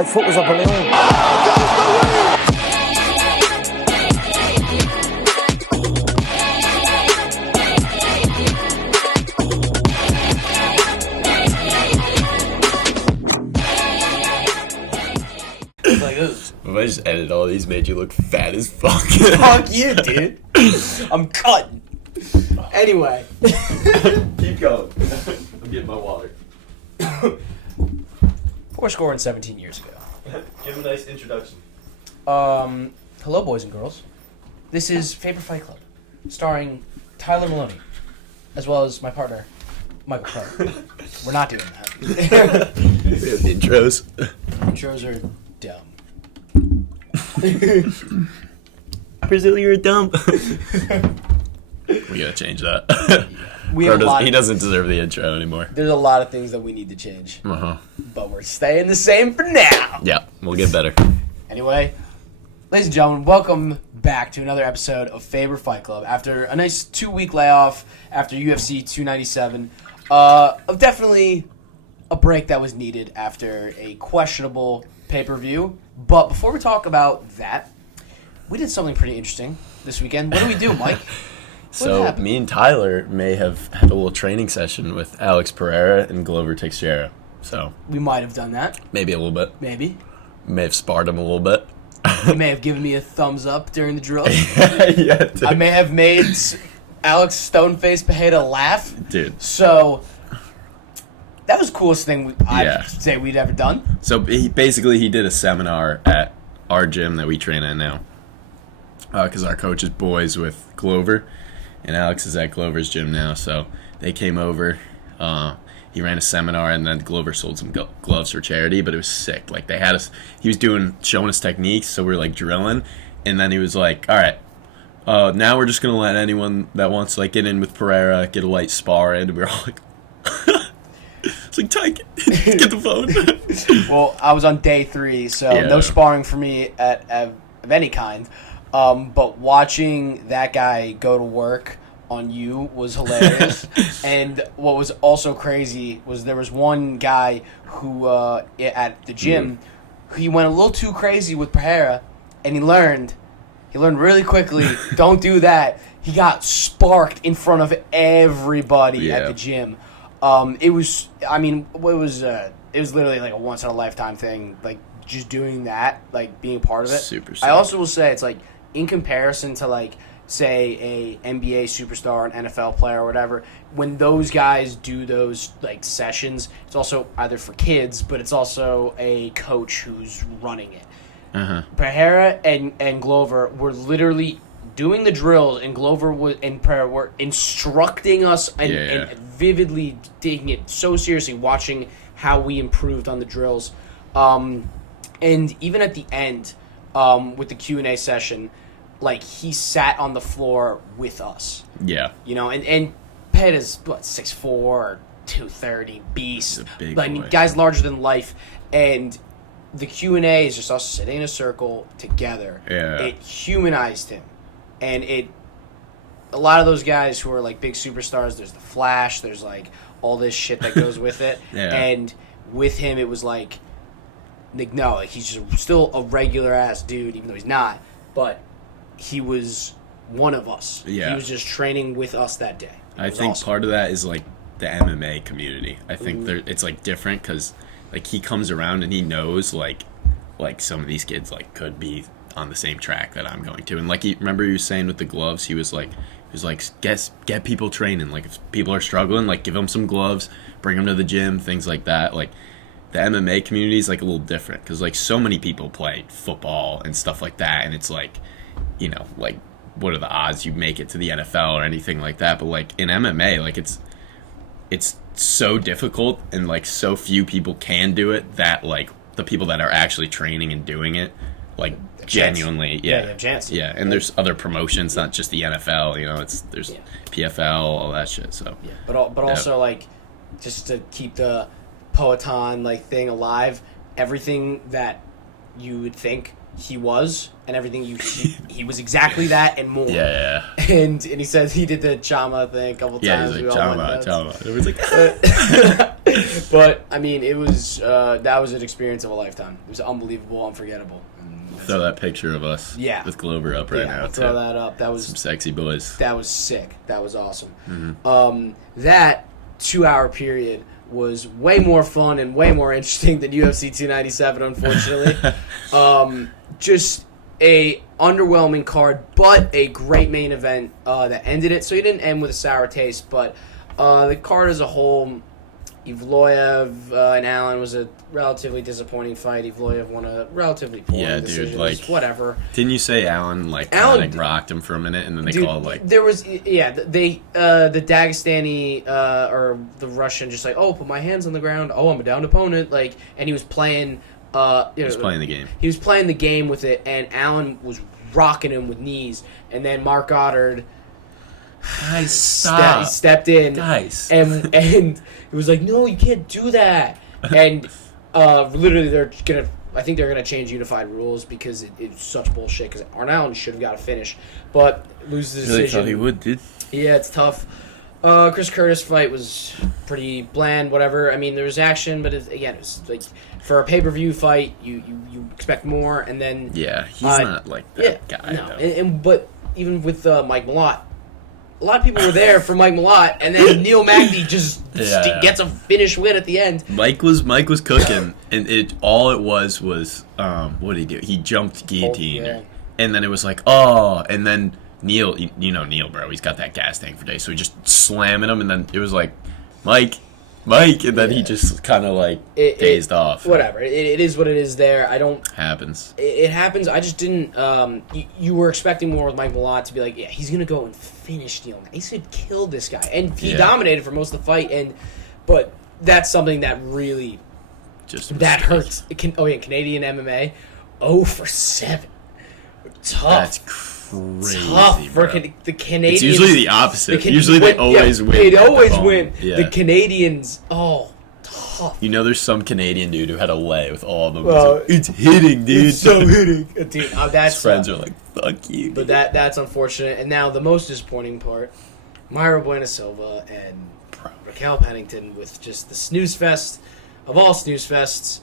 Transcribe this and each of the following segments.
My foot was a balloon. Like this. If I just edited all these, made you look fat as fuck. Fuck you, dude. I'm cutting. Anyway. Keep going. I'm getting my water. 17 years ago. Give a nice introduction. Hello, boys and girls. This is Faber Fight Club, starring Tyler Maloney, as well as my partner, Michael Clark. We're not doing that. We have intros. Intros are dumb. Brazil, you're dumb. We gotta change that. We have He doesn't deserve the intro anymore. There's a lot of things that we need to change. Uh-huh. But we're staying the same for now. Yeah, we'll get better. Anyway, ladies and gentlemen, welcome back to another episode of Faber Fight Club. After a nice 2-week layoff after UFC 297, definitely a break that was needed after a questionable pay-per-view. But before we talk about that, we did something pretty interesting this weekend. What did we do, Mike? So me and Tyler may have had a little training session with Alex Pereira and Glover Teixeira. So We might have done that. maybe a little bit. Maybe. May have sparred him a little bit. You may have given me a thumbs up during the drill. Yeah, dude. I may have made Alex Stoneface Pereira laugh. Dude. So that was the coolest thing I'd Yeah. say we'd ever done. So he did a seminar at our gym that we train at now. Because our coach is boys with Glover, and Alex is at Glover's gym now. So they came over. He ran a seminar, and then Glover sold some gloves for charity. But it was sick. Like they had us. He was showing us techniques. So we were like drilling, and then he was like, "All right, now we're just gonna let anyone that wants to like get in with Pereira get a light spar in." And we were all like. It's like, Ty, get the phone. Well, I was on day 3, so Yeah. no sparring for me of any kind. But watching that guy go to work on you was hilarious. And what was also crazy was there was one guy who, at the gym, he went a little too crazy with Pereira, and he learned really quickly, don't do that. He got sparked in front of everybody at the gym. It was literally like a once in a lifetime thing, like just doing that, like being a part of it. Super sick. I also will say it's like in comparison to like say a NBA superstar, an NFL player or whatever, when those guys do those like sessions, it's also either for kids, but it's also a coach who's running it. Uh-huh. Pereira and Glover were literally doing the drills, and Glover and Pereira were instructing us and vividly taking it so seriously, watching how we improved on the drills. And even at the end, with the Q&A session, like he sat on the floor with us. Yeah. You know, and Pereira's, 6'4", or 230, beast. He's a big like, boy. Guy's larger than life. And the Q&A is just us sitting in a circle together. Yeah. It humanized him. And a lot of those guys who are like big superstars, there's the flash, there's like all this shit that goes with it. Yeah. And with him, it was like no, like he's just still a regular ass dude, even though he's not. But he was one of us. Yeah. He was just training with us that day. I think part of that is like the MMA community. I think it's like different because like he comes around and he knows like some of these kids like could be on the same track that I'm going to. And like remember you were saying with the gloves, he was like get people training. Like if people are struggling, like give them some gloves, bring them to the gym, things like that. Like the MMA community is like a little different because like so many people play football and stuff like that, and it's like, you know, like what are the odds you make it to the NFL or anything like that? But like in MMA, like it's so difficult and like so few people can do it that like the people that are actually training and doing it like genuinely you have a chance. Yeah, and there's other promotions, not just the NFL, you know, there's PFL, all that shit. So but also like just to keep the Poetan like thing alive, everything that you would think he was and everything he was exactly that and more. Yeah. And he says he did the Chama thing a couple times. Yeah, he's like Chama. It was like But I mean, it was that was an experience of a lifetime. It was unbelievable, unforgettable. Throw that picture of us with Glover up right now. Throw that up. That was some sexy boys. That was sick. That was awesome. That 2-hour period was way more fun and way more interesting than UFC 297, unfortunately. Just a underwhelming card, but a great main event that ended it. So it didn't end with a sour taste, but the card as a whole, Evloev and Allen was a relatively disappointing fight. Evloev won a relatively poor decision. Dude, whatever. Didn't you say Allen rocked him for a minute and then they called there was the Dagestani or the Russian just put my hands on the ground. Oh, I'm a downed opponent. And he was playing. He was playing the game. He was playing the game with it, and Allen was rocking him with knees, and then Mark Goddard. Guys, stop. He stepped in. Guys. And it was like, no, you can't do that. And literally, I think they're gonna change unified rules because it's such bullshit. Because Arnaldo should have got a finish, but lose the decision. Really thought he would, dude. Yeah, it's tough. Chris Curtis fight was pretty bland. Whatever. I mean, there was action, but it was like for a pay-per-view fight, you expect more, and then he's not like that guy. No, but even with Mike Malott. A lot of people were there for Mike Malott, and then Neil Magny just gets a finish win at the end. Mike was cooking, and it was what did he do? He jumped guillotine, and then it was like, and then Neil, Neil, bro, he's got that gas tank for days, so he just slamming him, and then it was like, Mike, and then he just kind of dazed off. Whatever, it is what it is. There, I don't happens. It happens. I just didn't. You were expecting more with Mike Malott to be like, he's gonna go and finish Neil. He's gonna kill this guy, and he dominated for most of the fight. But that's something that really that hurts. Canadian MMA, 0-for-7, tough. That's crazy, tough for bro. The Canadians. It's usually the opposite. Usually they always win. They always win. Yeah. The Canadians, tough. There's some Canadian dude who had a lay with all of them. It's hitting, dude. It's so hitting. Dude, that's... His friends are like, fuck you. But that's unfortunate. And now the most disappointing part, Mayra Bueno Silva and Raquel Pennington with just the snooze fest of all snooze fests.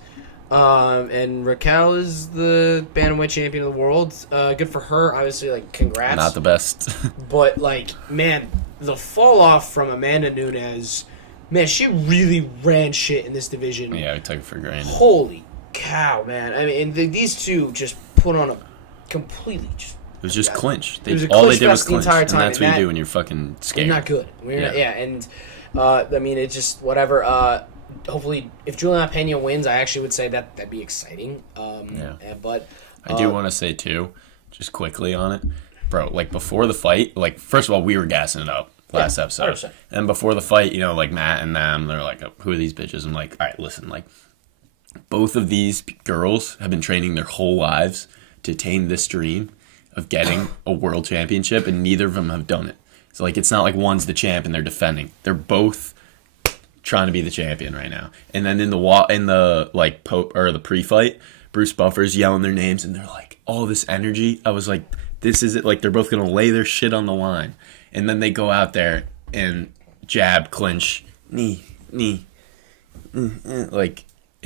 And Raquel is the bantamweight champion of the world. Good for her. Obviously, congrats. Not the best. But, man, the fall off from Amanda Nunes, man, she really ran shit in this division. Yeah, we took it for granted. Holy cow, man. I mean, and these two just put on a completely just... It was just clinch. All they did was clinch. The entire time. And that's what you do when you're fucking scared. You're not good. And, I mean, it just, whatever... hopefully, if Juliana Pena wins, I actually would say that'd be exciting. But I do want to say too, just quickly on it, bro. Before the fight, first of all, we were gassing it up last episode, 100%. And before the fight, Matt and them, they're like, "Who are these bitches?" I'm like, "All right, listen, both of these girls have been training their whole lives to attain this dream of getting a world championship, and neither of them have done it. So it's not like one's the champ and they're defending. They're both." Trying to be the champion right now, and then in the pre-fight, Bruce Buffer's yelling their names, and they're all this energy. I was like, this is it. They're both gonna lay their shit on the line, and then they go out there and jab, clinch, knee. It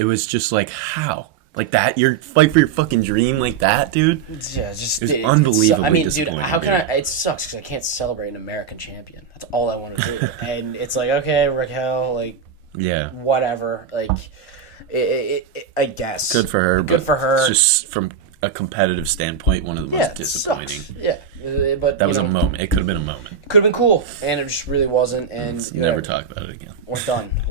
was just how that you're fight for your fucking dream that, dude. Yeah, just it was unbelievably. I mean, dude, disappointing. how can I? It sucks because I can't celebrate an American champion. That's all I want to do, and it's okay, Raquel, whatever, I guess. Good for her. Good for her. It's just from a competitive standpoint, one of the most disappointing. Sucks. Yeah, but that was a moment. It could have been a moment. It could have been cool, and it just really wasn't. And let's never talk about it again. We're done.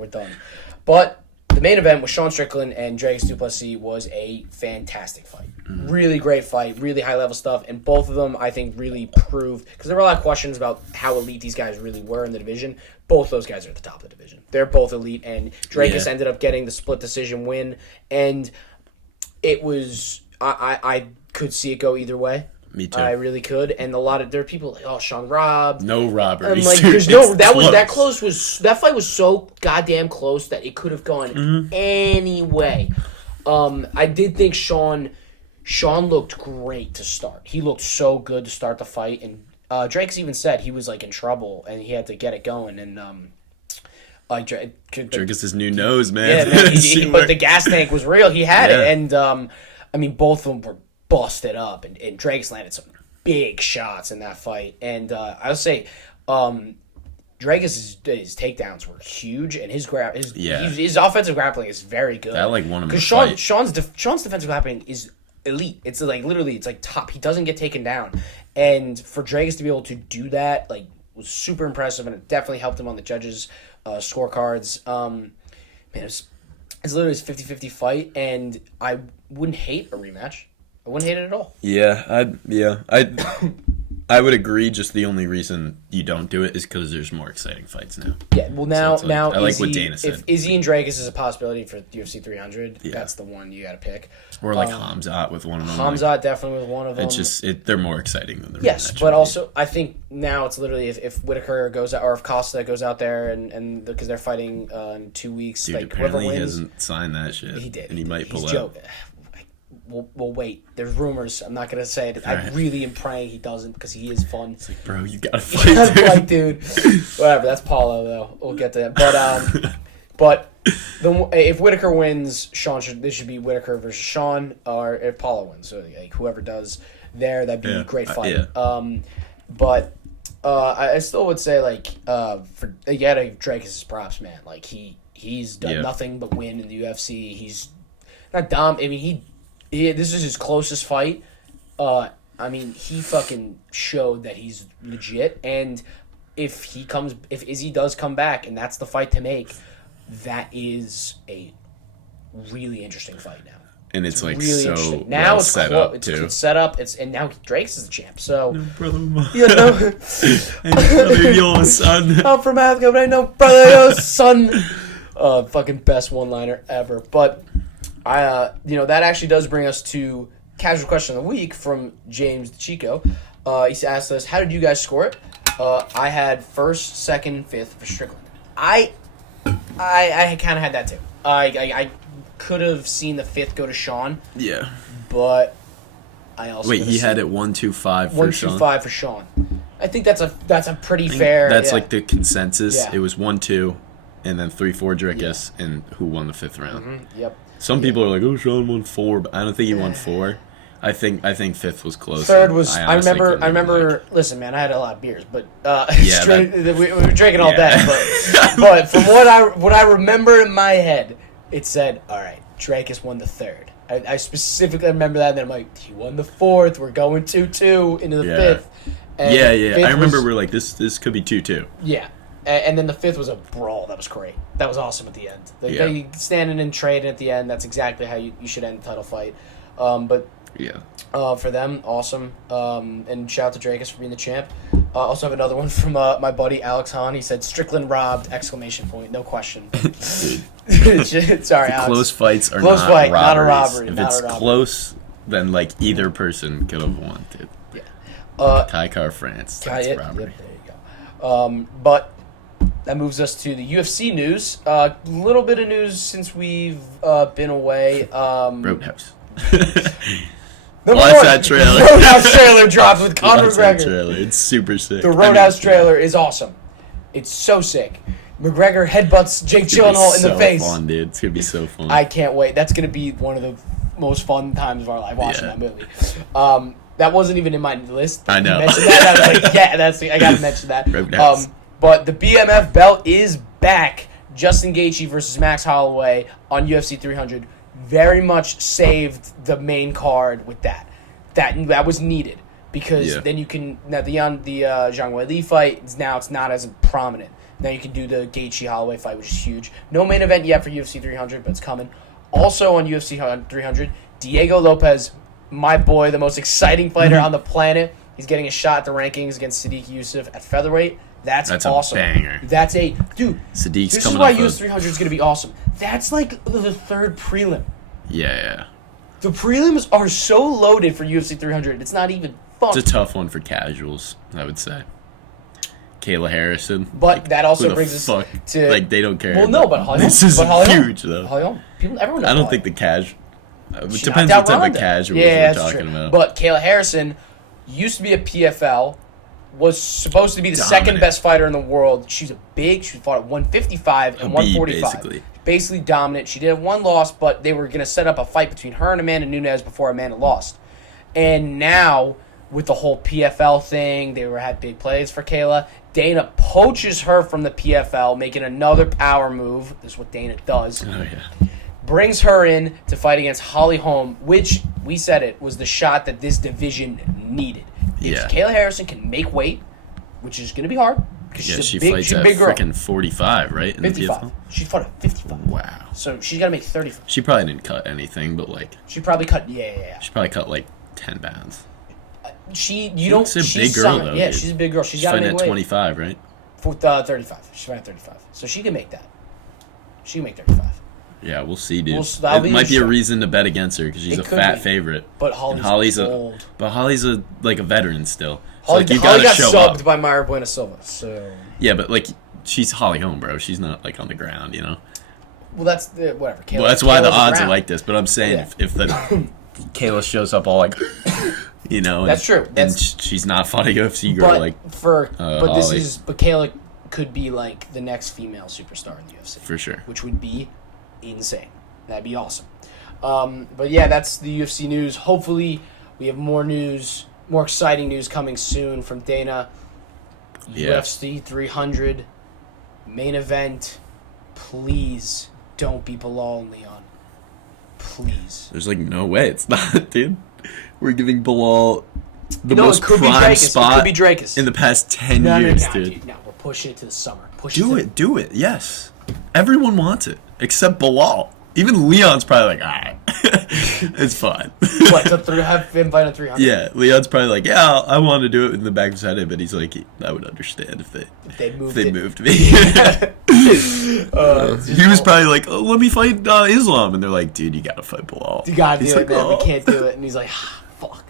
But the main event with Sean Strickland and Duplesis was a fantastic fight. Mm-hmm. Really great fight, really high-level stuff, and both of them, I think, really proved... Because there were a lot of questions about how elite these guys really were in the division. Both those guys are at the top of the division. They're both elite, and Drakus ended up getting the split decision win, and it was... I could see it go either way. Me too. I really could, and there are people Sean robbed. No robberies. There's no that fight was so goddamn close that it could have gone any way. I did think Sean looked great to start. He looked so good to start the fight, and Drake's even said he was in trouble and he had to get it going, and Like Dricus' new nose, man. Yeah, man, but the gas tank was real. He had it, and I mean, both of them were busted up, and Dricus landed some big shots in that fight. And I'll say, Dricus' his takedowns were huge, and his offensive grappling is very good. I like one of them. Because Sean's defensive grappling is elite. It's like literally, it's like top. He doesn't get taken down, and for Dricus to be able to do that, like, was super impressive, and it definitely helped him on the judges' scorecards. Man, it's literally a 50-50 fight, and I wouldn't hate a rematch. I wouldn't hate it at all. I would agree. Just the only reason you don't do it is because there's more exciting fights now. Yeah, well, now I like what Dana said. If Izzy and Dricus is a possibility for UFC 300, that's the one you got to pick. Or like Hamzat with one of them. Hamzat definitely with one of them. It's just they're more exciting than the yes, rematch. But also I think now it's literally if Whitaker goes out or if Costa goes out there and because they're fighting in 2 weeks, dude, like apparently whoever wins, he hasn't signed that shit. He did, and he might pull out. We'll wait. There's rumors. I'm not gonna say it. I really am praying he doesn't because he is fun. It's like, bro, you gotta fight, dude. Whatever. That's Paulo though. We'll get to that. But if Whitaker wins, this should be Whitaker versus Sean, or if Paulo wins. So like whoever does there, that'd be a great fight. But I still would say like you gotta give Dricus his props, man. Like he's done nothing but win in the UFC. He's not dumb. I mean this is his closest fight. I mean, he fucking showed that he's legit. And if Izzy does come back and that's the fight to make, that is a really interesting fight now. And it's like really so now well set up too. It's set up. And now Drake's is the champ. So no brother of mine. You know, and brother your son. I'm from Africa, but I know brother your son. Fucking best one-liner ever. But that actually does bring us to casual question of the week from James Deccico. He asked us, how did you guys score it? I had first, second, fifth for Strickland. I kind of had that too. I could have seen the fifth go to Sean. Yeah. But I also he had it 1-2-5 for Sean. 1-2-5 for Sean. I think that's a pretty fair. That's like the consensus. Yeah. It was 1-2, and then 3-4 Dricus, and who won the fifth round. Mm-hmm. Yep. Some people are like, "Oh, Sean won 4," but I don't think he won 4. I think fifth was close. Third was. I remember. Listen, man, I had a lot of beers, but we were drinking all day. But from what I remember in my head, it said, "All right, Dricus won the third." I specifically remember that, and then I'm like, "He won the fourth. We're going 2-2 into the fifth." And fifth I remember we're like, "This could be 2-2." Yeah. And then the fifth was a brawl. That was great. That was awesome at the end. They standing and trading at the end. That's exactly how you should end the title fight. For them, awesome. And shout out to Dricus for being the champ. Also have another one from my buddy Alex Hahn. He said, "Strickland robbed!" ! No question. Sorry, Alex. Close fights are close not fight, robberies. not a robbery. If it's close, then like either person could have won, dude. Yeah. Kai Car France. That's robbery. Yep, there you go. But that moves us to the UFC news. A little bit of news since we've been away. Roadhouse. Watch that trailer. The Roadhouse trailer dropped with Conor McGregor. That trailer. It's super sick. The Roadhouse trailer is awesome. It's so sick. McGregor headbutts Jake Gyllenhaal in the face. It's fun, dude. It's gonna be so fun. I can't wait. That's gonna be one of the most fun times of our life watching that movie. That wasn't even in my list. I know. You mentioned that. I was like, I gotta mention that. But the BMF belt is back. Justin Gaethje versus Max Holloway on UFC 300. Very much saved the main card with that. That was needed because then you can now the Zhang Weili fight. It's not as prominent. Now you can do the Gaethje Holloway fight, which is huge. No main event yet for UFC 300, but it's coming. Also on UFC 300, Diego Lopez, my boy, the most exciting fighter on the planet. He's getting a shot at the rankings against Sadiq Youssef at featherweight. That's awesome. A banger. That's a dude. Sadiq's this is why UFC 300 is going to be awesome. That's like the third prelim. Yeah. The prelims are so loaded for UFC 300. It's not even fun. It's a tough one for casuals, I would say. Kayla Harrison. But that also brings us to... Like, they don't care. Well, no, but Holly this is huge, though. Everyone knows I don't think the casual... It depends what type of casuals we're talking about. But Kayla Harrison used to be a PFL, was supposed to be the second best fighter in the world. She fought at 155 and 145. Basically dominant. She did have one loss, but they were going to set up a fight between her and Amanda Nunes before Amanda lost. And now, with the whole PFL thing, they had big plays for Kayla. Dana poaches her from the PFL, making another power move. This is what Dana does. Oh, yeah. Brings her in to fight against Holly Holm, which, we said it, was the shot that this division needed. If Kayla Harrison can make weight, which is going to be hard. Yeah, she fights at freaking 45, right? In 55. The PFL? She fought at 55. Wow. So she's got to make 35. She probably didn't cut anything, but like... She probably cut, yeah. She probably cut like 10 pounds. She's a big girl, though. Yeah, dude. She's a big girl. She's She's got to fighting make at weight. 25, right? 35. She's fighting at 35. So she can make that. She can make 35. Yeah, we'll see, dude. It be might be a reason to bet against her because she's a fat favorite. But Holly's old. But Holly's a vet still. So, Holly, like, you Holly gotta got show subbed up. by Mayra Buena Silva. So Yeah, but like she's Holly Holm, bro. She's not like on the ground, you know. well, that's whatever. Well, that's why the odds around. are like this. But I'm saying if the Kayla shows up all like, you know, that's true. And she's not fought a UFC girl like Holly. But Kayla could be like the next female superstar in the UFC for sure, which would be insane. That'd be awesome. But yeah, that's the UFC news. Hopefully, we have more news, more exciting news coming soon from Dana. Yeah. UFC 300 main event. Please don't be Bilal and Leon. Please. There's like no way it's not, dude. We're giving Bilal the most prime spot it could be Drakus. in the past 10 years, dude. No, we're pushing it to the summer. Do it. Yes. Everyone wants it except Bilal. Even Leon's probably like, all right, it's fine. What, to have him fight on 300? Yeah, Leon's probably like, yeah, I want to do it in the back of his head, but he's like, I would understand if they moved me. He was probably like, oh, let me fight Islam, and they're like, dude, you gotta fight Bilal. You gotta do it, man. Oh. We can't do it, and he's like, fuck.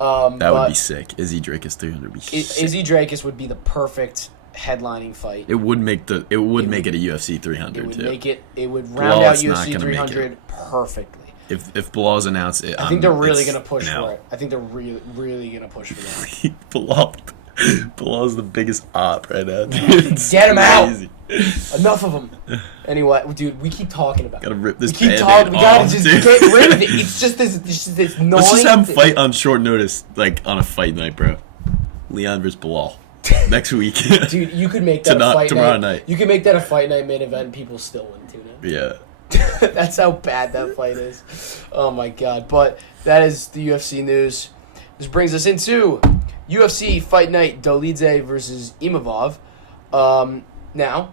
That would be sick. Izzy Drakus 300 would be sick. Izzy Drakus would be the perfect headlining fight. It would make it a UFC 300 too. It would round out Bilal's UFC 300 perfectly. If Bilal's announced it, I think they're really gonna push for it. I think they're really gonna push for that. Bilal's the biggest op right now. Get him out! Enough of them. Anyway, dude, we keep talking about. Gotta rip this. We keep talking. We gotta just get rid of it. It's just this annoying. Let's just have him fight on short notice, like on a fight night, bro. Leon versus Bilal. Next week. Dude, you could make that a fight tomorrow night. You could make that a fight night main event and people still wouldn't tune in. Yeah. That's how bad that fight is. Oh my god. But that is the UFC news. This brings us into UFC Fight Night Dolidze versus Imavov. Now,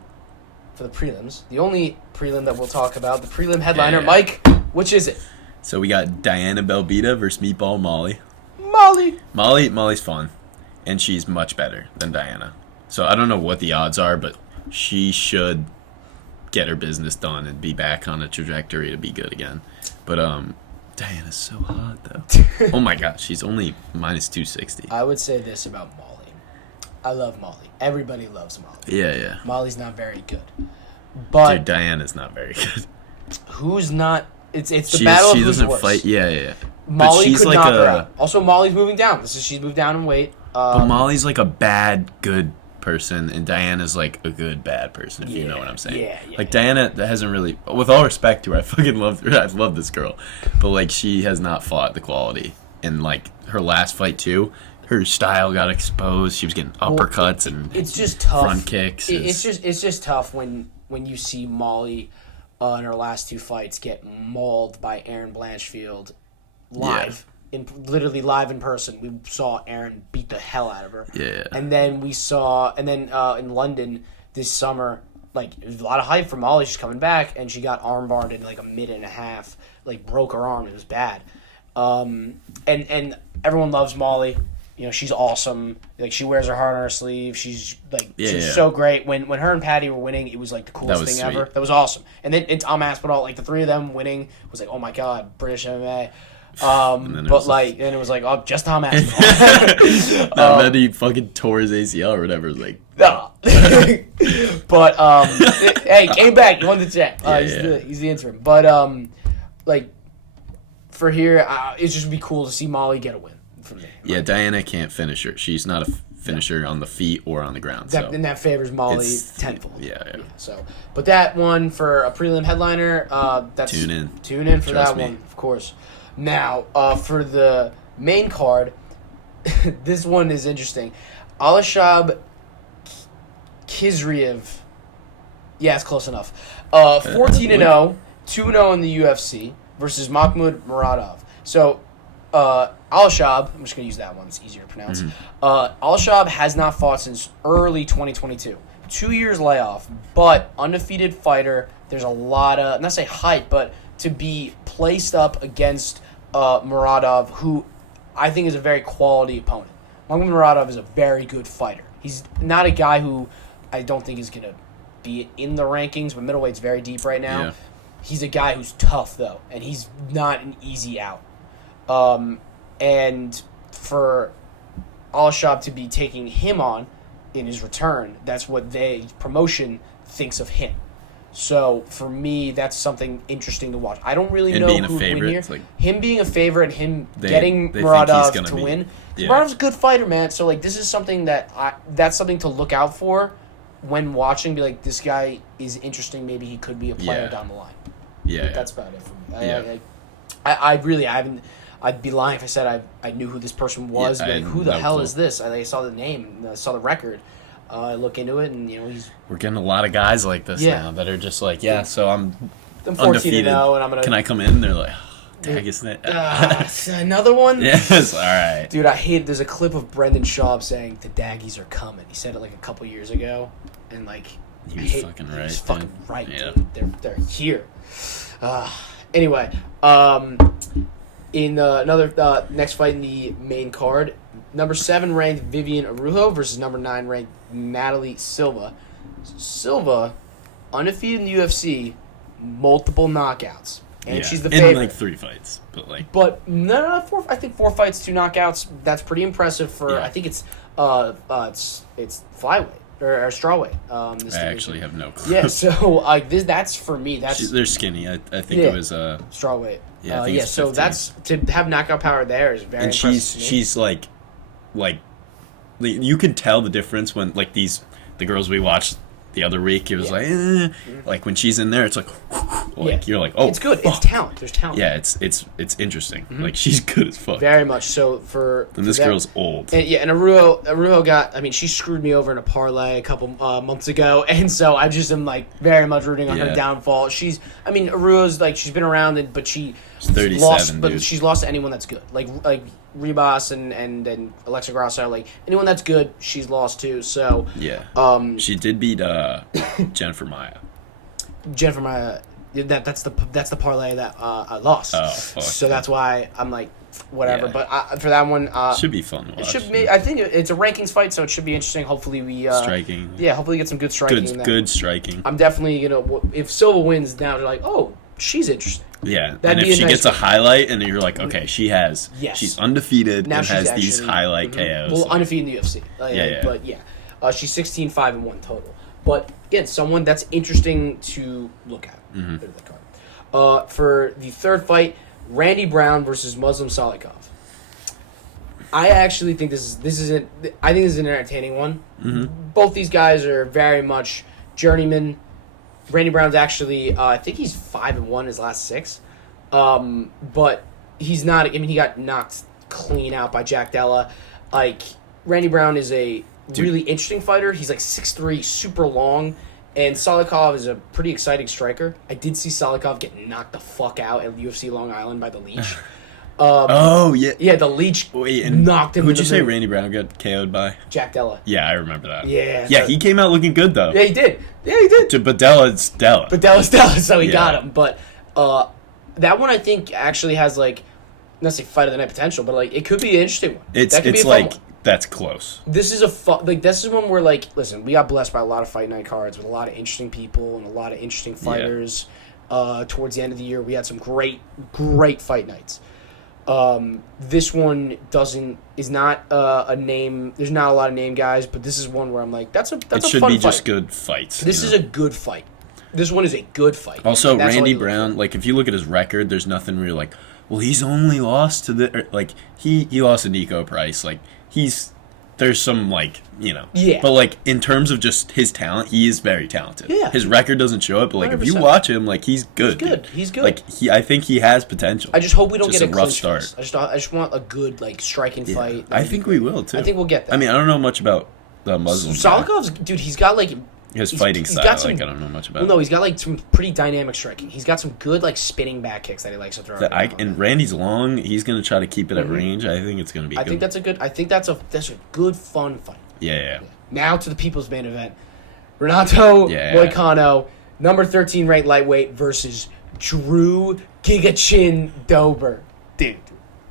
for the prelims, the only prelim that we'll talk about, the prelim headliner, Mike, which is it? So we got Diana Belbita versus Meatball Molly. Molly's fun. And she's much better than Diana. So I don't know what the odds are, but she should get her business done and be back on a trajectory to be good again. But Diana's so hot, though. Oh, my God. She's only minus 260. I would say this about Molly. I love Molly. Everybody loves Molly. Yeah. Molly's not very good. But dude, Diana's not very good. Who's not... It's the battle of who's worse. Fight. Yeah. Molly could knock her out. Also, Molly's moving down. She's moved down in weight. But Molly's like a bad, good person, and Diana's like a good, bad person, if you know what I'm saying. Yeah. Like, Diana hasn't really, with all respect to her, I fucking love her. I love this girl. But, like, she has not fought the quality. And, like, her last fight, too, her style got exposed. She was getting uppercuts and it's just tough. Front kicks. It's just tough when you see Molly in her last two fights get mauled by Erin Blanchfield live. Literally live in person. We saw Erin beat the hell out of her. Yeah. And then in London this summer, like, it was a lot of hype for Molly. She's coming back, and she got armbarred in like a minute and a half. Like, broke her arm. It was bad. And everyone loves Molly. You know, she's awesome. Like, she wears her heart on her sleeve. She's like, she's so great. When her and Patty were winning, it was like the coolest thing ever. That was awesome. And then Tom Aspinall, like, the three of them winning was like, oh my god, British MMA. And it was like, oh, just Tom Aspinall. And then he fucking tore his ACL or whatever. It was like, but hey, came back. He won the champ. He's the interim. But like, for here, it's just be cool to see Molly get a win from there. Yeah, Diana can't finish her. She's not a finisher on the feet or on the ground. And that favors Molly tenfold. Yeah. So, but that one for a prelim headliner, that's tune in for that one, of course. Now, for the main card, this one is interesting. Alashab Kizriev. Yeah, it's close enough. 14-0, 2-0 in the UFC versus Mahmoud Muradov. So, Alashab, I'm just going to use that one. It's easier to pronounce. Alashab has not fought since early 2022. 2 years layoff, but undefeated fighter. There's a lot of, not say hype, but to be placed up against Muradov, who I think is a very quality opponent. Mahmoud Muradov is a very good fighter. He's not a guy who I don't think is going to be in the rankings, but middleweight's very deep right now. Yeah. He's a guy who's tough, though, and he's not an easy out. And for Alashab to be taking him on in his return, that's what promotion thinks of him. So for me, that's something interesting to watch. I don't really know who would win here. Him being a favorite, him getting Muradov to win. Yeah. Muradov's a good fighter, man. So like, this is something that's something to look out for when watching. Be like, this guy is interesting. Maybe he could be a player down the line. Yeah, that's about it for me. I haven't. I'd be lying if I said I knew who this person was. Yeah, who the hell is this? I saw the name, I saw the record. I look into it, and we're getting a lot of guys like this now that are just like, so I'm 14-0, undefeated. And I'm gonna. Can I come in? They're like, dag, isn't it? Another one? Yes, all right. Dude, I hate. There's a clip of Brendan Schaub saying the Daggies are coming. He said it like a couple years ago, and like he was fucking right. He's fucking right, yeah. dude. They're here. Anyway, in another next fight in the main card, number 7 ranked Vivian Araujo versus number 9 ranked Natalie Silva. Silva, undefeated in the UFC, multiple knockouts, and she's the favorite. In like 3 fights, but no, 4. I think 4 fights, 2 knockouts. That's pretty impressive for. I think it's flyweight or strawweight. I actually have no clue. Yeah, so that's for me. They're skinny. I think it was strawweight. Yeah, I think it's 15. So that's to have knockout power there is very impressive. And she's like you can tell the difference when the girls we watched the other week. It was like when she's in there, it's like you're like, oh, it's good. Fuck. It's talent. There's talent. Yeah, it's interesing. Mm-hmm. Like she's good as fuck. Very much so. And this girl's old. And Araujo got. I mean, she screwed me over in a parlay a couple months ago, and so I just am like very much rooting on her downfall. Araujo's she's been around, but she's 37, lost. But dude. she's lost to anyone that's good, like Ribas and Alexa Grasso. Like anyone that's good, she's lost to. So she did beat Jennifer Maia. Jennifer Maia. That's the parlay that I lost. Oh, fuck. So that's why I'm like, whatever. Yeah. But for that one, should be fun to watch. It should be. I think it's a rankings fight, so it should be interesting. Hopefully we striking. Yeah, hopefully get some good striking. Good striking. I'm definitely if Silva wins now, they're like, oh, she's interesting. Yeah, and if she gets a highlight, and you're like, okay, she's undefeated now and has these highlight KOs. Well, undefeated in the UFC. But she's 16-5-1 total. But again, someone that's interesting to look at. Mm-hmm. For the card. For the third fight, Randy Brown versus Muslim Salikov. I actually think this is an entertaining one. Mm-hmm. Both these guys are very much journeymen. Randy Brown's actually, I think he's 5-1 his last 6, but he's not. I mean, he got knocked clean out by Jack Della. Like Randy Brown is a really interesting fighter. He's like 6'3", super long. And Salikov is a pretty exciting striker. I did see Salikov get knocked the fuck out at UFC Long Island by the Leech. Yeah, the Leech knocked him. Who'd you say Randy Brown got KO'd by? Jack Della. Yeah, I remember that. Yeah, he came out looking good, though. Yeah, he did. But Della's Della. So he got him. But that one, I think, actually has, not say fight of the night potential, but, it could be an interesting one. It's like... That's close. This is this is one where listen, we got blessed by a lot of fight night cards with a lot of interesting people and a lot of interesting fighters. Towards the end of the year, we had some great fight nights. This one is not a name. There's not a lot of name guys, but this is one where I'm like, that's a fun fight. It should be just good fights. This is a good fight. This one is a good fight. Also, Randy Brown, if you look at his record, there's nothing really he's only lost to he lost to Nico Price. He's there's some, like, Yeah. But, like, in terms of just his talent, he is very talented. Yeah. His record doesn't show it, but, like, 100%. if you watch him, like, he's good. He's good. Like, I think he has potential. I just hope we don't just get a rough clinch start. fest. I just want a good, like, striking fight. I think we will, too. I think we'll get that. I mean, I don't know much about the Muslim guy. Solikov's, dude, he's got, like... His fighting style, I don't know much about. Well, no, he's got, like, some pretty dynamic striking. He's got some good, like, spinning back kicks that he likes to throw. And Randy's long. He's going to try to keep it at range. I think it's going to be good. I think that's a good, fun fight. Yeah. Now to the people's main event. Renato Moicano, number 13 ranked lightweight versus Drew Gigachin Dober. Dude,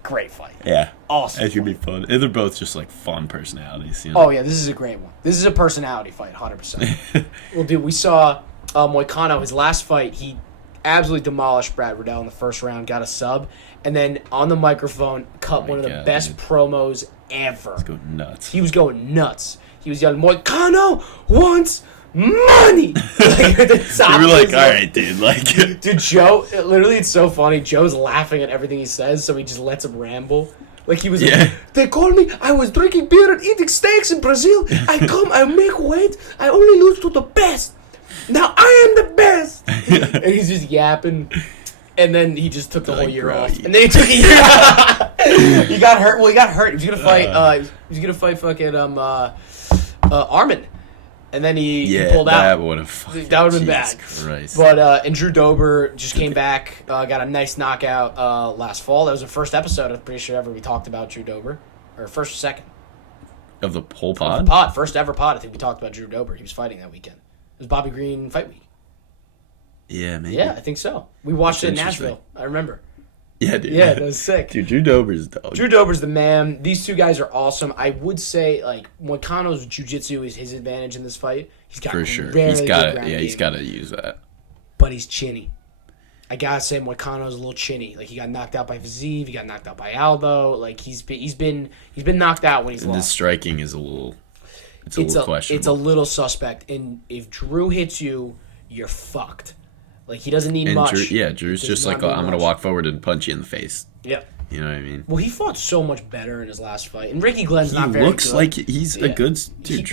great fight. Yeah. Awesome. It should be fun. And they're both just, like, fun personalities. Oh, yeah, this is a great one. This is a personality fight, 100%. Well, dude, we saw Moicano, his last fight, he absolutely demolished Brad Riddell in the first round, got a sub, and then on the microphone cut one of the best promos ever. He was going nuts. He was going nuts. He was yelling, Moicano wants money! Like, at the top you were like, all right, dude. Like, dude, Joe, literally, it's so funny. Joe's laughing at everything he says, so he just lets him ramble. Like, he was like, they call me, I was drinking beer and eating steaks in Brazil. I come, I make weight. I only lose to the best. Now I am the best. And he's just yapping. And then he just took the whole year off. And then he took a year off. He got hurt. Well, he got hurt. He was going to fight, fucking, Armin. And then he pulled out. That would have been bad. Christ. But and Drew Dober just came back, got a nice knockout last fall. That was the first episode, I'm pretty sure, ever we talked about Drew Dober. Or first or second. Of the whole pod? First ever pod, I think we talked about Drew Dober. He was fighting that weekend. It was Bobby Green Fight Week. Yeah, maybe. Yeah, I think so. We watched it in Nashville. I remember. Yeah, dude. Yeah, that was sick. Dude, Drew Dober's dope. Drew Dober's the man. These two guys are awesome. I would say, like, Moicano's jiu-jitsu is his advantage in this fight. He's got for sure. He's got it. Yeah, he's got to use that. But he's chinny. I gotta say, Moicano's a little chinny. Like, he got knocked out by Vazeev. He got knocked out by Aldo. Like, he's been knocked out when he's lost. His striking is a little questionable. It's a little suspect. And if Drew hits you, you're fucked. Like, he doesn't need much. Drew's just like, I'm going to walk forward and punch you in the face. Yep. You know what I mean? Well, he fought so much better in his last fight. And Ricky Glenn's not very good. He looks like he's a good dude.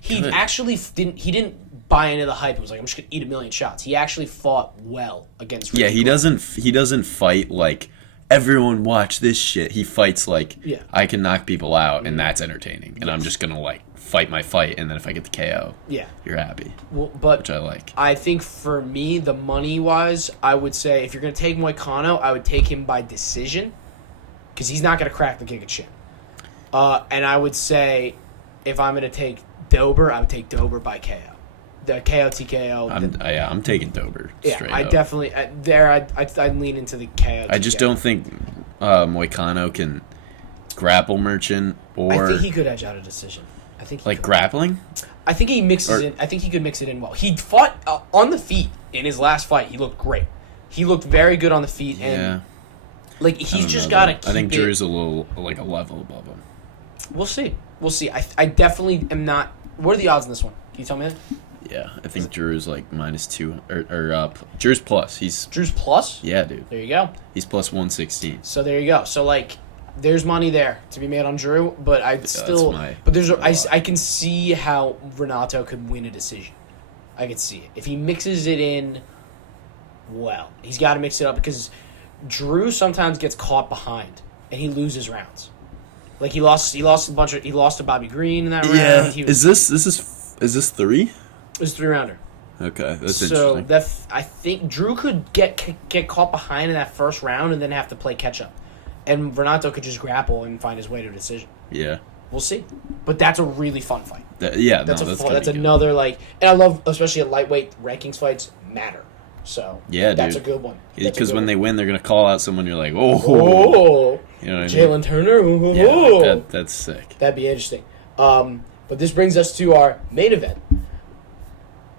He actually didn't buy into the hype. It was like, I'm just going to eat a million shots. He actually fought well against Ricky Glenn. He doesn't fight like, everyone watch this shit. He fights like, I can knock people out, and that's entertaining. And I'm just going to, like, fight my fight, and then if I get the KO, you're happy. Well, but which I like. I think for me, the money-wise, I would say if you're going to take Moicano, I would take him by decision because he's not going to crack the kick of chin. And I would say if I'm going to take Dober, I would take Dober by KO. The KO TKO. I'm taking Dober straight up. I definitely I'd lean into the KO. I just don't think Moicano can grapple Merchant or. I think he could edge out a decision. I think grappling. I think he mixes in. I think he could mix it in well. He fought on the feet in his last fight. He looked great. He looked very good on the feet, and like he's just got to keep it. I think Drew's a little like a level above him. We'll see. I definitely am not. What are the odds in this one? Can you tell me that? Yeah, I think Drew's like -2 or Drew's plus. Drew's plus. Yeah, dude. There you go. He's plus 116. So there you go. So like. There's money there to be made on Drew, but I can see how Renato could win a decision. I could see it. If he mixes it in well, he's got to mix it up because Drew sometimes gets caught behind and he loses rounds. Like he lost to Bobby Green in that round. Yeah. Is this 3? It was 3-rounder. Okay, that's interesting. So I think Drew could get caught behind in that first round and then have to play catch up. And Renato could just grapple and find his way to a decision. Yeah. We'll see. But that's a really fun fight. That's another, like... And I love, especially at lightweight, rankings fights matter. So, that's a good one. Because when they win, they're going to call out someone you're like, oh. You know what I mean? Jalen Turner? Yeah, that's sick. That'd be interesting. But this brings us to our main event.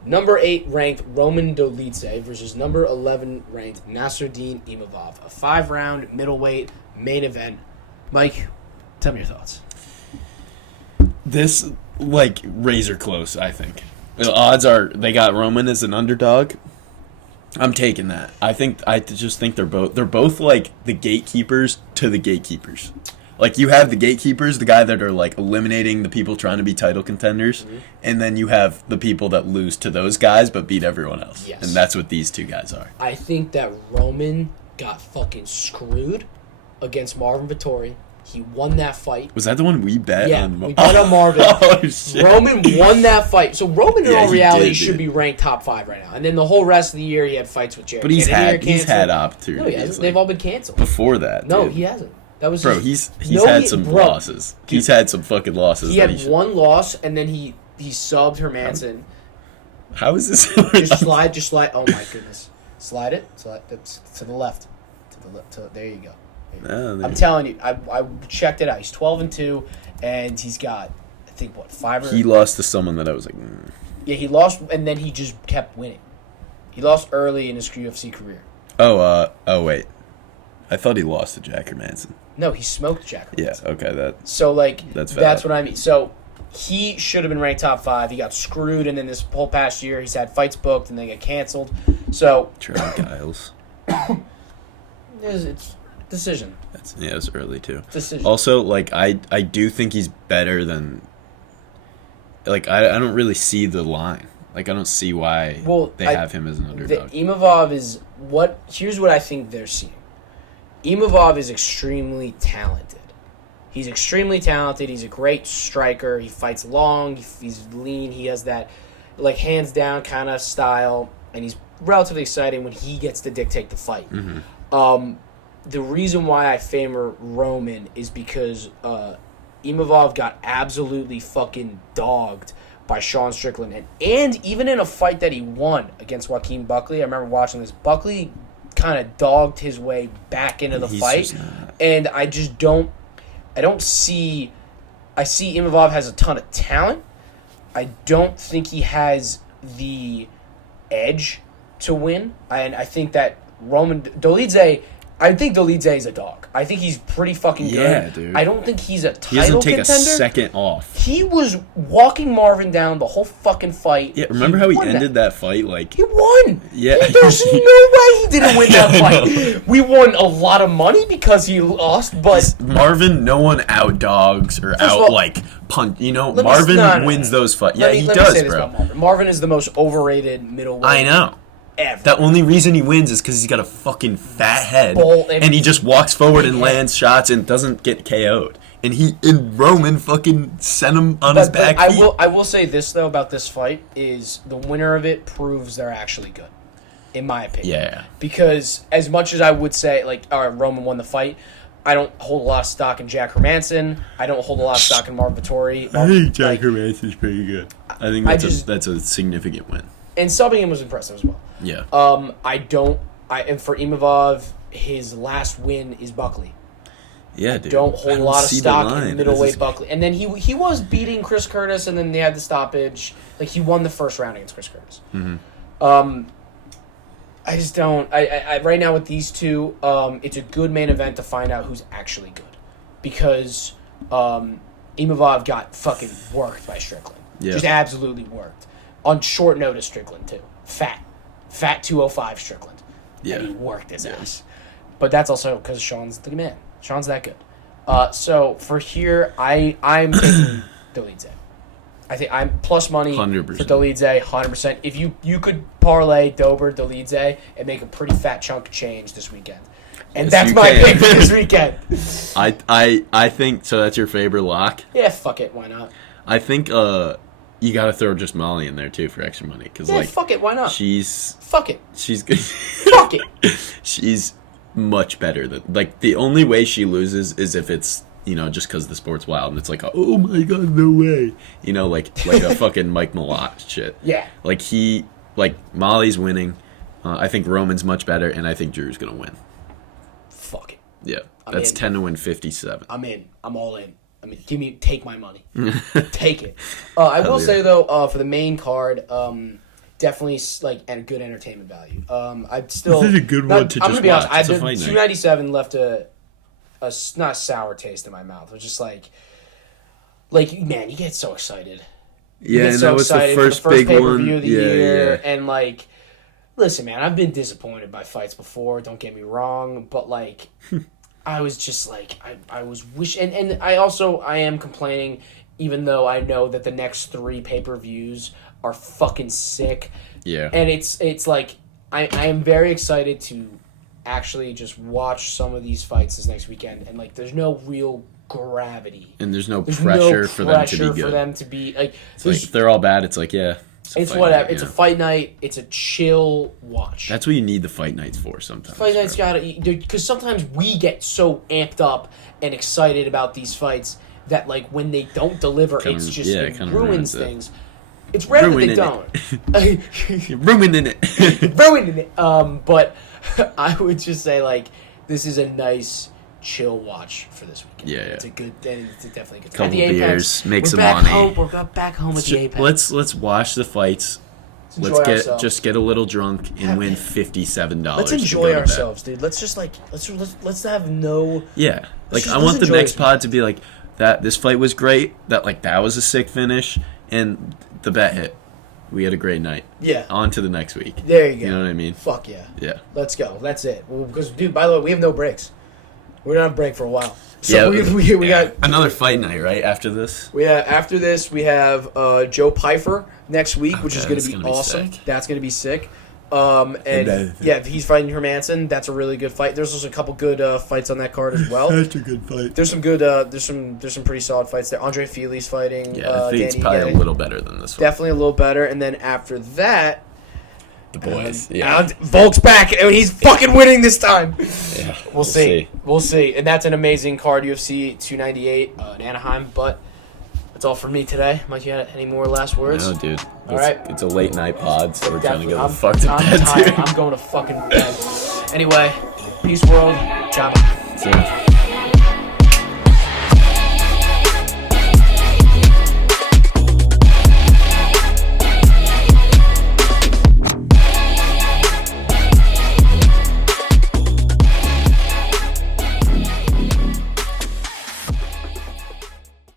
Number 8 ranked Roman Dolidze versus number 11 ranked Nasruddin Imavov. A 5-round middleweight main event. Mike, tell me your thoughts. This, like, razor close, I think. The odds are they got Roman as an underdog. I'm taking that. I just think they're both like the gatekeepers to the gatekeepers. Like, you have the gatekeepers, the guy that are, like, eliminating the people trying to be title contenders, and then you have the people that lose to those guys but beat everyone else. Yes. And that's what these two guys are. I think that Roman got fucking screwed against Marvin Vettori. He won that fight. Was that the one we bet on? We bet on Marvin. Oh, shit. Roman won that fight. So Roman, in all he reality, did, should be ranked top 5 right now. And then the whole rest of the year, he had fights with Jared. But he's had No, opportunities. he hasn't. They've all been canceled. Before that, No, dude. he hasn't. That was Bro, he's had some losses. He's had some fucking losses. He had one loss, and then he subbed Hermanson. How is this? Just slide. Oh my goodness, slide it. To the left. There you go. I'm telling you, I checked it out. He's 12-2, and he's got, I think, what, 5 or... He lost to someone that I was like... Yeah, he lost, and then he just kept winning. He lost early in his UFC career. Oh, wait. I thought he lost to Jack Hermanson. No, he smoked Jack Hermanson. Yeah, okay, So, like, that's what I mean. So, he should have been ranked top 5. He got screwed, and then this whole past year, he's had fights booked, and they get canceled. So... Trevor Giles. It's decision. It's early too. Decision. Also, like, I do think he's better than. Like, I don't really see the line. Like, I don't see why they have him as an underdog. Imavov is what. Here's what I think they're seeing. Imavov is extremely talented. He's extremely talented. He's a great striker. He fights long. He's lean. He has that, like, hands down kind of style, and he's relatively exciting when he gets to dictate the fight. The reason why I favor Roman is because Imavov got absolutely fucking dogged by Sean Strickland. And even in a fight that he won against Joaquin Buckley, I remember watching this, Buckley kind of dogged his way back into the fight. And I just don't see... I see Imavov has a ton of talent. I don't think he has the edge to win. And I think that Dolidze... I think Dolidze is a dog. I think he's pretty fucking good. Yeah, dude. I don't think he's a title He doesn't take contender. a second off. He was walking Marvin down the whole fucking fight. Yeah, remember how he ended that fight? Like, he won. Yeah. There's no way he didn't win that fight. We won a lot of money because he lost, but... Marvin, no one out-dogs or punch. You know, Marvin wins those fights. Yeah, he does, bro. Marvin is the most overrated middleweight. I know. Ever. The only reason he wins is because he's got a fucking fat head, and he just walks forward and lands shots and doesn't get KO'd. And Roman fucking sent him on his back feet. I will say this though about this fight is the winner of it proves they're actually good, in my opinion. Yeah. Because as much as I would say Roman won the fight, I don't hold a lot of stock in Jack Hermanson. I don't hold a lot of stock in Marvin Vettori. I think Jack Hermanson's pretty good. I think that's a significant win. And subbing him was impressive as well. Yeah. And for Imavov, his last win is Buckley. Yeah, dude. Don't hold a lot of stock in middleweight Buckley. And then he was beating Chris Curtis, and then they had the stoppage. Like, he won the first round against Chris Curtis. Mm-hmm. I just don't. I right now with these two, it's a good main event to find out who's actually good, because Imavov got fucking worked by Strickland. Yeah. Just absolutely worked on short notice. Strickland too, fat 205 Strickland. Yeah, and he worked his ass. But that's also because Sean's the man. Sean's that good. So for here, I'm taking Dolidze. I think I'm plus money 100%. for Dolidze, 100%. If you could parlay Dober Dolidze and make a pretty fat chunk of change this weekend, and that's my pick for this weekend. I think so. That's your Faber lock. Yeah, fuck it. Why not? I think you got to throw just Molly in there too for extra money, because fuck it. Why not? Fuck it. She's good. Fuck it. She's much better than the only way she loses is if it's just because the sport's wild and it's like, oh my god, no way, like a fucking Mike Malott shit. Yeah. Molly's winning. I think Roman's much better, and I think Drew's gonna win. Fuck it. Yeah, that's 10 to win 57. I'm in. I'm all in. I mean, take my money. Take it. I will say though, for the main card, definitely a good entertainment value. I'd still. This is a good one to just watch. I'm gonna be honest. I did 297 left a not a sour taste in my mouth. It was just like man, you get so excited. Yeah, and that was the first big pay-per-view of the year, yeah. And listen, man, I've been disappointed by fights before. Don't get me wrong, but I was just like, I was and I am complaining, even though I know that the next 3 pay-per-views are fucking sick. Yeah. And it's like, I am very excited to actually just watch some of these fights this next weekend, and like, there's no real gravity. And there's no pressure for them to be good. For them to be like, if they're all bad, it's like, yeah. It's whatever. It's a fight night. It's a chill watch. That's what you need the fight nights for sometimes. Fight nights gotta, because sometimes we get so amped up and excited about these fights that like when they don't deliver, it ruins things. It's rare that they don't. You're ruining it. Ruining it. But I would just say like this is a nice chill watch for this weekend. Yeah. It's definitely a good. Couple beers, make some money. money. We're back home at the Apex. Let's watch the fights. Let's get a little drunk and win $57. Let's enjoy ourselves, dude. Let's just let's have no. Yeah, like I want the next pod to be like that. This fight was great. That was a sick finish, and the bet hit. We had a great night. Yeah. On to the next week. There you go. You know what I mean? Fuck yeah. Yeah. Let's go. That's it. Because, dude, by the way, we have no breaks. We're not on break for a while. So we got another fight night right after this. After this we have Joe Pyfer next week, which is going to be awesome. That's going to be sick. He's fighting Hermanson. That's a really good fight. There's also a couple good fights on that card as well. That's a good fight. There's some good. There's some pretty solid fights there. Andre Fili's fighting. Yeah, I think it's probably a little better than this one. Definitely a little better. And then after that, the boys. Volk's back, and he's fucking winning this time. Yeah, we'll see. We'll see. And that's an amazing card, UFC 298 in Anaheim. But that's all for me today. Mike, you had any more last words? No, dude. All right. It's a late night pod, so we're trying to go I'm the fuck to bed. tired. I'm going to fucking bed. Anyway, peace, world. Ciao. See ya.